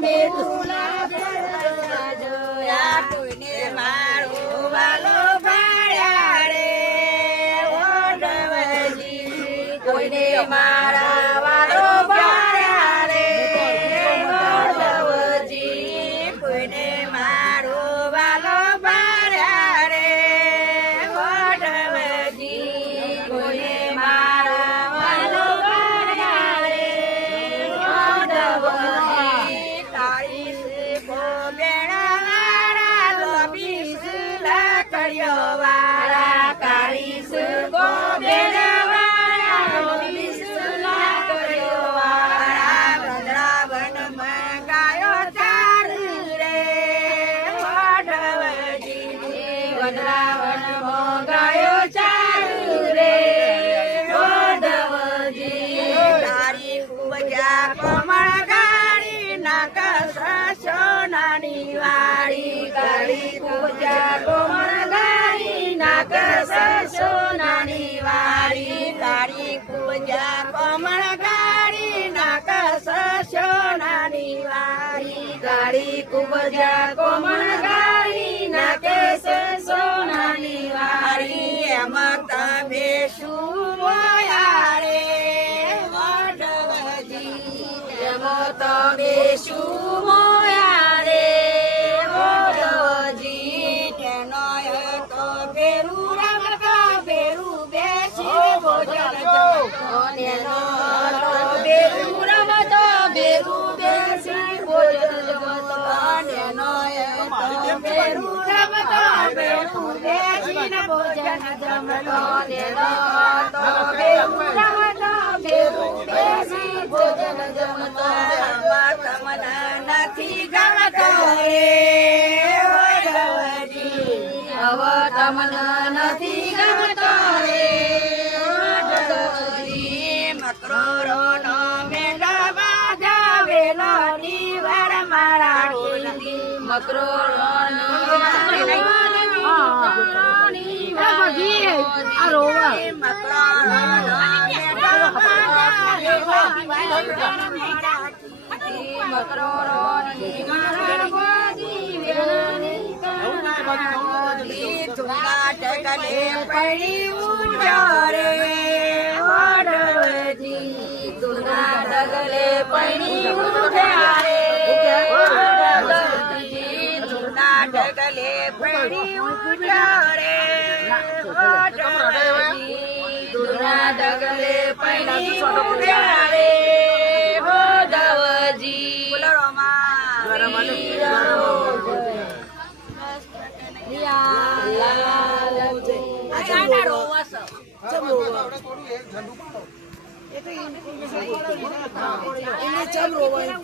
મેરુલા જોયા કોઈને મારો વાલો ભાળ્યા રે ઓઢવજી કોઈને મારા વાલો ભાળ્યા રે ઓઢવજી કોઈને મારો વાલો ભાળ્યા રે ઓઢવજી કોઈને મારા વાલો ભાળ્યા રે ઓઢવજી તારી શીખો બેડા વાળા લોભીસ લાકડીઓ વાળા તારી શીખો બેડા વાળા લોભીસ લાકડીઓ વાળા વૃંદાવનમાં ગાયો ચાર રે ઓઢવજી વૃંદાવનમાં ગાયો ચાર રે ઓઢવજી તારી પૂજા કમળ ગાડી નાક સોનાની વાળી તારી પૂજા કમળ ગાડી નાક સોનાની વાળી તારી પૂજા કમળ ગાડી નાક સોનાની વાળી તારી પૂજા કમળ ગાડી નાક સોનાની વાળી એમ તમે શું બોયા રે ઓઢવજી એમ તમે શું મોયા રે ઓઢવજી તેનો તો ભેરું રમતો ભેરું બેસી ભોજન જમતો તેનો તો ભેરું રમતો ભેરું બેસી ભોજન જમતો તેનો તો ભેરું રમતો ભેરું બેસીને ભોજન જમતો તેનો તો ભેરું રમતો ભેરું બેસી ભોજન જમતો તમને નથી ગમતો રે ઓઢવજી હવે તમને નથી ગમતો રે ઓઢવજી મકરોનો મેળા બાજાવેલો નીવાર મારા ઢોલની મકરોનો પડી ઉઠ્યો રે ઓઢવજી તુના ડગલે પડી ઉઠ્યા રે ઓઢવજી તુના ડગલે પડી ઉઠ્યો રે ઓઢવજી તુના ડગલે પડી ઉઠ્યા રે ઓઢવજી ચમ રોવા